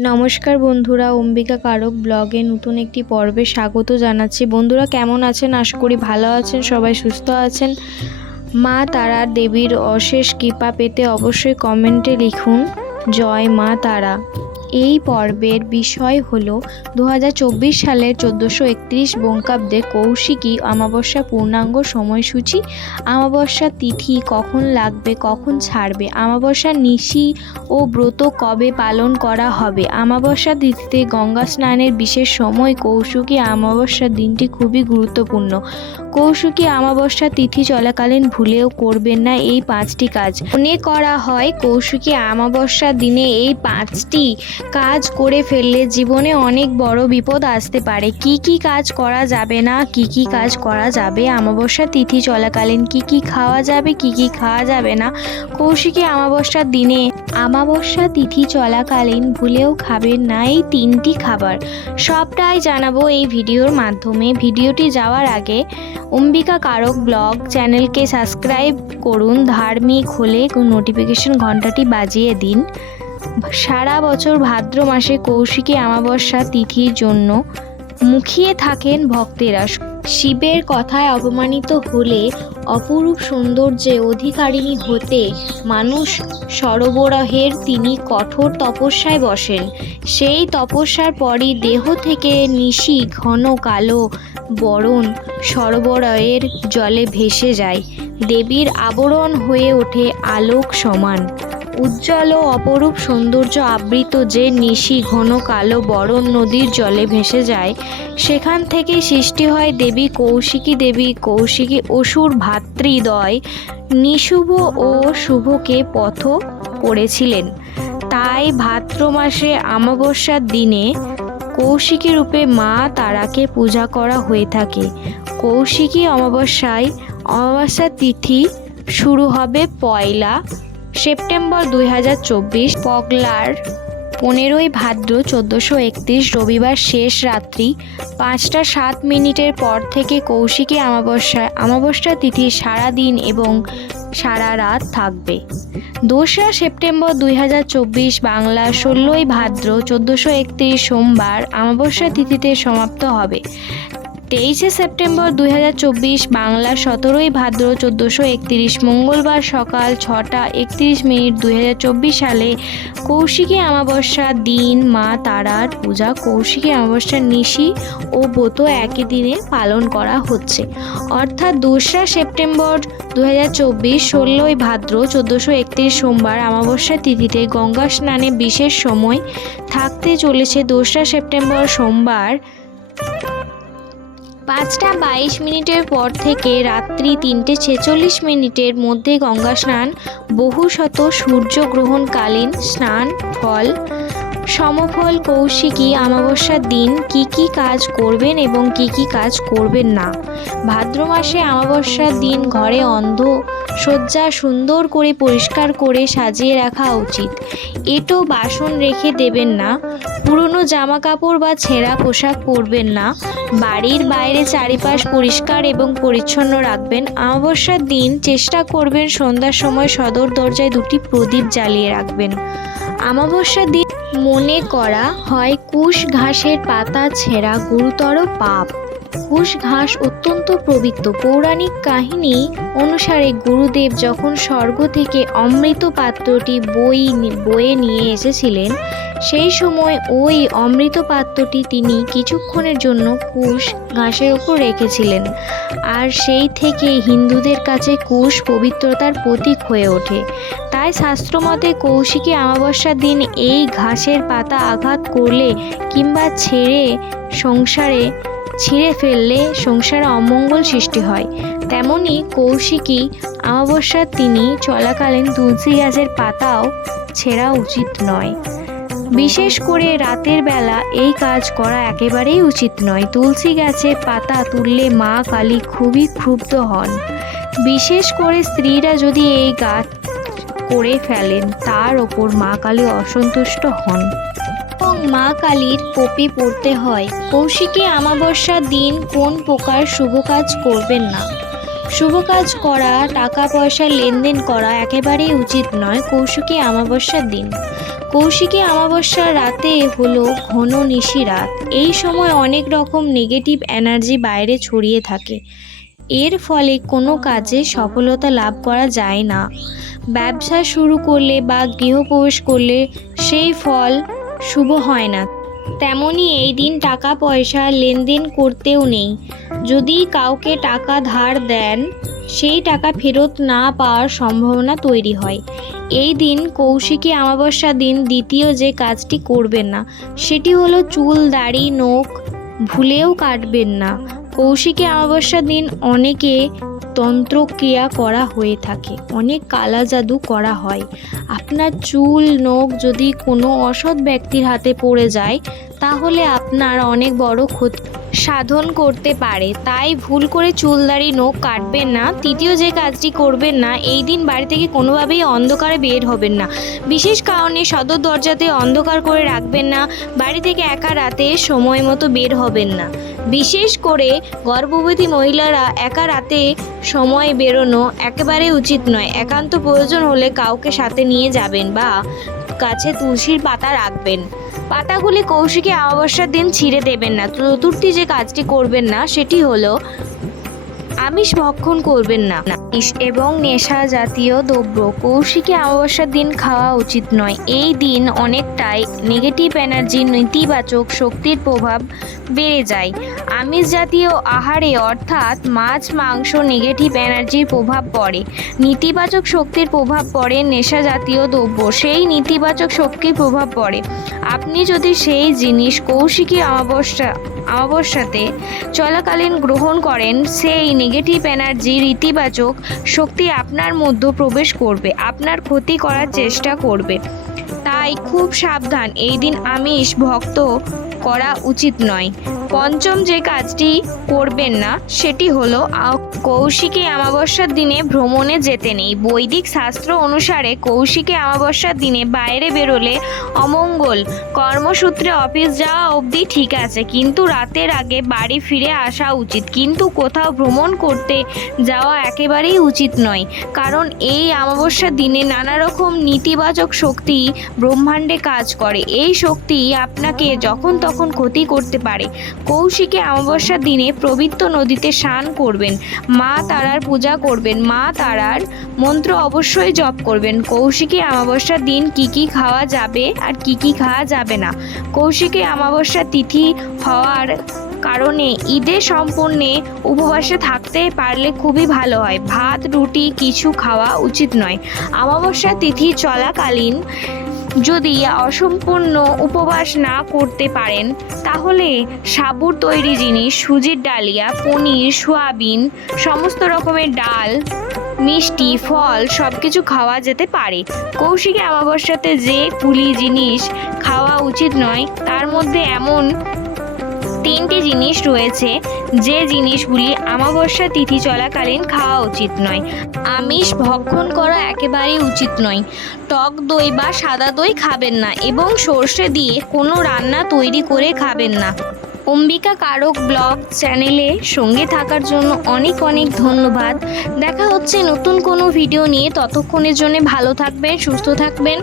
নমস্কার বন্ধুরা, অম্বিকা কারক ব্লগে নতুন একটি পর্বে স্বাগত জানাচ্ছি। বন্ধুরা, কেমন আছেন? আশা করি ভালো আছেন, সবাই সুস্থ আছেন। মা তারা দেবীর অশেষ কৃপা পেতে অবশ্যই কমেন্টে লিখুন, জয় মা তারা। এই পর্বের বিষয় হল দু হাজার চব্বিশ সালের চোদ্দোশো একত্রিশ বঙ্কাব্দে কৌশিকী অমাবস্যা পূর্ণাঙ্গ সময়সূচি। অমাবস্যা তিথি কখন লাগবে, কখন ছাড়বে? অমাবস্যা নিশি ও ব্রত কবে পালন করা হবে? অমাবস্যা তিথিতে গঙ্গা স্নানের বিশেষ সময় কৌশিকী অমাবস্যার দিনটি খুবই গুরুত্বপূর্ণ। কৌশিকী অমাবস্যা তিথি চলাকালীন ভুলেও করবেন না এই পাঁচটি কাজ। মনে করা হয় কৌশিকী অমাবস্যার দিনে এই পাঁচটি কাজ করে ফেললে জীবনে অনেক বড় বিপদ আসতে পারে। কি কি কাজ করা যাবে না, কি কি কাজ করা যাবে? অমাবস্যা তিথি চলাকালীন কি কি খাওয়া যাবে, কি কি খাওয়া যাবে না? কৌশিকী অমাবস্যার দিনে অমাবস্যা তিথি চলাকালীন ভুলেও খাবেন না এই তিনটি খাবার। সবটাই জানাব এই ভিডিওর মাধ্যমে। ভিডিওটি যাওয়ার আগে অম্বিকা কারক ব্লগ চ্যানেলকে সাবস্ক্রাইব করুন ধার্মিক হলে নোটিফিকেশন ঘন্টাটি বাজিয়ে দিন। সারা বছর ভাদ্র মাসে কৌশিকী অমাবস্যা তিথির জন্য মুখিয়ে থাকেন ভক্তেরা। শিবের কথায় অপমানিত হলে অপরূপ সৌন্দর্যে অধিকারিণী হতে মানুষ সরবরাহের তিনি কঠোর তপস্যায় বসেন। সেই তপস্যার পরই দেহ থেকে নিশি ঘন কালো বরণ সরবরাহের জলে ভেসে যায়। দেবীর আবরণ হয়ে ওঠে আলোক সমান। উজ্জ্বল ও অপরূপ সৌন্দর্য আবৃত যে নিশি ঘন কালো বরণ নদীর জলে ভেসে যায়, সেখান থেকে সৃষ্টি হয় দেবী কৌশিকী দেবী, কৌশিকী অসুর ভাতৃদ্বয়। নিশুভ ও শুভকে পথ করেছিলেন। তাই ভাদ্র মাসে অমাবস্যার দিনে কৌশিকী রূপে মা তারাকে পূজা করা হয়ে থাকে। কৌশিকী অমাবস্যায় অমাবস্যা তিথি শুরু হবে পয়লা সেপ্টেম্বর দুই হাজার চব্বিশ, পগলার পনেরোই ভাদ্র চোদ্দোশো একত্রিশ রবিবার শেষ রাত্রি পাঁচটা সাত মিনিটের পর থেকে কৌশিকী অমাবস্যায় অমাবস্যা তিথি সারা দিন এবং সারা রাত থাকবে। দোসরা সেপ্টেম্বর দুই হাজার চব্বিশ, বাংলা ষোলোই ভাদ্র চোদ্দোশো একত্রিশ সোমবার অমাবস্যা তিথিতে সমাপ্ত হবে। তেইশে সেপ্টেম্বর দুই হাজার চব্বিশ বাংলা সতেরোই ভাদ্র চোদ্দোশো একত্রিশ, মঙ্গলবার সকাল ছটা একত্রিশ মিনিট দুই হাজার চব্বিশ সালে কৌশিকী অমাবস্যা দিন, মা তারার পূজা, কৌশিকী অমাবস্যার নিশি ও ব্রত একই দিনে পালন করা হচ্ছে। অর্থাৎ দোসরা সেপ্টেম্বর দু হাজার চব্বিশ, ষোলোই ভাদ্র চোদ্দোশো একত্রিশ সোমবার অমাবস্যা তিথিতে গঙ্গা স্নানে বিশেষ সময় থাকতে চলেছে। দোসরা সেপ্টেম্বর সোমবার পাঁচটা বাইশ মিনিটের পর থেকে রাত্রি তিনটে ছেচল্লিশ মিনিটের মধ্যে গঙ্গা স্নান, বহু শত সূর্যগ্রহণকালীন স্নান, ফল সমফল কৌশিকী অমাবস্যার দিন কি কি কাজ করবেন এবং কি কি কাজ করবেন না? ভাদ্র মাসে অমাবস্যার দিন ঘরে অন্ধ, শয্যা সুন্দর করে পরিষ্কার করে সাজিয়ে রাখা উচিত। এটো বাসন রেখে দেবেন না, পুরনো জামা কাপড় বা ছেঁড়া পোশাক পরবেন না, বাড়ির বাইরে চারিপাশ পরিষ্কার এবং পরিচ্ছন্ন রাখবেন। অমাবস্যার দিন চেষ্টা করবেন সন্ধ্যার সময় সদর দরজায় দুটি প্রদীপ জ্বালিয়ে রাখবেন। অমাবস্যার দিন মনে করা হয় কুশ ঘাসের পাতা ছেঁড়া গুরুতর পাপ। কুশ ঘাস অত্যন্ত পবিত্র পৌরাণিক কাহিনী অনুসারে গুরুদেব যখন স্বর্গ থেকে অমৃত পাত্রটি বই বয়ে নিয়ে এসেছিলেন, সেই সময় ওই অমৃত পাত্রটি তিনি কিছুক্ষণের জন্য কুশ ঘাসের ওপর রেখেছিলেন। আর সেই থেকে হিন্দুদের কাছে কুশ পবিত্রতার প্রতীক হয়ে ওঠে। তাই শাস্ত্রমতে কৌশিকী অমাবস্যার দিন এই ঘাসের পাতা আঘাত করলে কিংবা ছেড়ে সংসারে ছিঁড়ে ফেললে সংসারে অমঙ্গল সৃষ্টি হয়। তেমনি কৌশিকী অমাবস্যার তিনি চলাকালীন তুলসী গাছের পাতাও ছেঁড়া উচিত নয়। বিশেষ করে রাতের বেলা এই কাজ করা একেবারেই উচিত নয়। তুলসী গাছের পাতা তুললে মা কালী খুবই ক্ষুব্ধ হন। বিশেষ করে স্ত্রীরা যদি এই গাছ করে ফেলেন, তার ওপর মা কালী অসন্তুষ্ট হন। মা কালীর পপি পড়তে হয়। কৌশিকী অমাবস্যার দিন কোন প্রকার শুভ কাজ করবেন না। শুভ কাজ করা টাকা পয়সা লেনদেন করা একেবারেই উচিত নয় কৌশিকী অমাবস্যার দিন। কৌশিকী অমাবস্যার রাতে হলো ঘন নিশি রাত। এই সময় অনেক রকম নেগেটিভ এনার্জি বাইরে ছড়িয়ে থাকে। এর ফলে কোনো কাজে সফলতা লাভ করা যায় না। ব্যবসা শুরু করলে বা গৃহপ্রবেশ করলে সেই ফল শুভ হয় না। তেমনি এই দিন টাকা পয়সা লেনদেন করতেও নেই। যদি কাউকে টাকা ধার দেন, সেই টাকা ফেরত না পাওয়ার সম্ভাবনা তৈরি হয়। এই দিন কৌশিকী অমাবস্যা দিন দ্বিতীয় যে কাজটি করবেন না, সেটি হলো চুল, দাড়ি, নখ ভুলেও কাটবেন না। কৌশিকী অমাবস্যার দিন অনেকে তন্ত্রক্রিয়া করা হয়ে থাকে। অনেক কালা জাদু করা হয়। আপনার চুল, নখ যদি কোনো অসৎ ব্যক্তির হাতে পড়ে যায়, তাহলে আপনার অনেক বড় ক্ষতি। সাধন করতে পারে, তাই ভুল করে চুল দাড়ি নখ কাটবেন না, তৃতীয় যে কাজটি করবেন না, এই দিন বাড়ি থেকে কোনোভাবেই অন্ধকারে বের হবেন না। বিশেষ কারণে সদর দরজাতে অন্ধকার করে রাখবেন না, বাড়ি থেকে একা রাতে সময় মতো বের হবেন না। বিশেষ করে গর্ভবতী মহিলারা একা রাতে সময় বেরোনো একেবারে উচিত নয়। একান্ত প্রয়োজন হলে কাউকে সাথে নিয়ে যাবেন বা কাছে তুলসীর পাতা রাখবেন। পাতাগুলি কৌশিকী অমাবস্যার দিন ছিঁড়ে দেবেন না। চতুর্থী যে কাজটি করবেন না সেটি হলো আমিষ ভক্ষণ করবেন না। এবং নেশা জাতীয় দ্রব্য কৌশিকী অমাবস্যার দিন খাওয়া উচিত নয়। এই দিন অনেকটাই নেগেটিভ এনার্জি নেতিবাচক শক্তির প্রভাব বেড়ে যায়। আমিষ জাতীয় আহারে অর্থাৎ মাছ, মাংস নেগেটিভ এনার্জির প্রভাব পড়ে। নেতিবাচক শক্তির প্রভাব পড়ে নেশা জাতীয় দ্রব্য, সেই নেতিবাচক শক্তির প্রভাব পড়ে। আপনি যদি সেই জিনিস কৌশিকী অমাবস্যা, অমাবস্যাতে চলাকালীন গ্রহণ করেন, সেই নেগেটিভ এনার্জি ইতিবাচক শক্তি আপনার মধ্যে প্রবেশ করবে, আপনার ক্ষতি করার চেষ্টা করবে। তাই খুব সাবধান, এই দিন আমিষ ভক্ত করা উচিত নয়। পঞ্চম যে কাজটি করবেন না, সেটি হলো কৌশিকী অমাবস্যার দিনে ভ্রমণে যেতে নেই। বৈদিক শাস্ত্র অনুসারে কৌশিকী অমাবস্যার দিনে বাইরে বেরোলে অমঙ্গল। কর্মসূত্রে অফিস যাওয়া অবধি ঠিক আছে, কিন্তু রাতের আগে বাড়ি ফিরে আসা উচিত। কিন্তু কোথাও ভ্রমণ করতে যাওয়া একেবারেই উচিত নয়, কারণ এই অমাবস্যার দিনে নানা রকম নেতিবাচক শক্তি ব্রহ্মাণ্ডে কাজ করে। এই শক্তি আপনাকে যখন তখন ক্ষতি করতে পারে। কৌশিকী অমাবস্যার দিনে পবিত্র নদীতে স্নান করবেন। মা তারার পূজা করবেন। মা তারার মন্ত্র অবশ্যই জপ করবেন। কৌশিকী অমাবস্যার দিন কি কি খাওয়া যাবে আর কি কি খাওয়া যাবে না? কৌশিকী অমাবস্যা তিথি হওয়ার কারণে ঈদে সম্পূর্ণে উপবাসে থাকতে পারলে খুবই ভালো হয়। ভাত, রুটি, কিছু খাওয়া উচিত নয়। অমাবস্যা তিথি চলাকালীন যদি অসম্পূর্ণ উপবাস না করতে পারেন, তাহলে সাবুর তৈরি জিনিস, সুজির ডালিয়া, পনির, সোয়াবিন, সমস্ত রকমের ডাল, মিষ্টি, ফল সব কিছু খাওয়া যেতে পারে। কৌশিকী অমাবস্যাতে যে পুলি জিনিস খাওয়া উচিত নয়, তার মধ্যে এমন তিনটি জিনিস রয়েছে, যে জিনিসগুলি অমাবস্যা তিথি চলাকালীন খাওয়া উচিত নয়। আমিষ ভক্ষণ করা একেবারেই উচিত নয়। টক দই বা সাদা দই খাবেন না এবং সর্ষে দিয়ে কোনো রান্না তৈরি করে খাবেন না। অম্বিকা কারক ব্লগ চ্যানেলে সঙ্গে থাকার জন্য অনেক অনেক ধন্যবাদ। দেখা হচ্ছে নতুন কোনো ভিডিও নিয়ে। ততক্ষণের জন্য ভালো থাকবেন, সুস্থ থাকবেন।